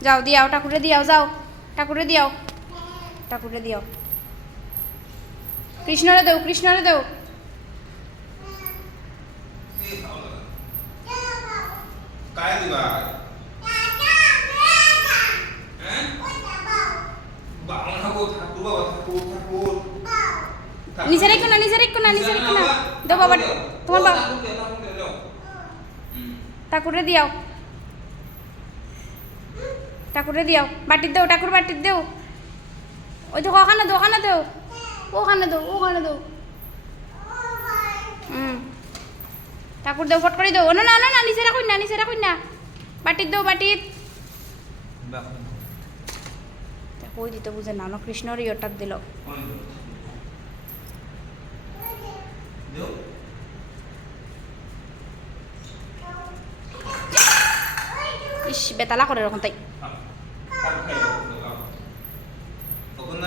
যাও দিয়াও ঠাকুরে দিয়াও যাও ঠাকুরে দিয়াও ঠাকুরে দিয়াও কৃষ্ণরে দেও কৃষ্ণরে দেও काय दिवा নিচে রেখো না নিচে রেখো না নিচে রেখো না দাও বাবা তোমার বাবা ঠাকুরে দিয়াও ঠাকুরে দিয়াও বাটির দেও ঠাকুর বাটির দেও ওই তো ওখানে দেও ওখানে দেও ওখানে দেও ওখানে দেও ঠাকুর দেও ফট করে দেও না না না নিচে রাখুন না নিচে রাখুন না বাটির দেও বাটির কই দিতে বুঝে না কৃষ্ণর ইয়টার দিল ইস বেতালা করে এরকম তাই তখন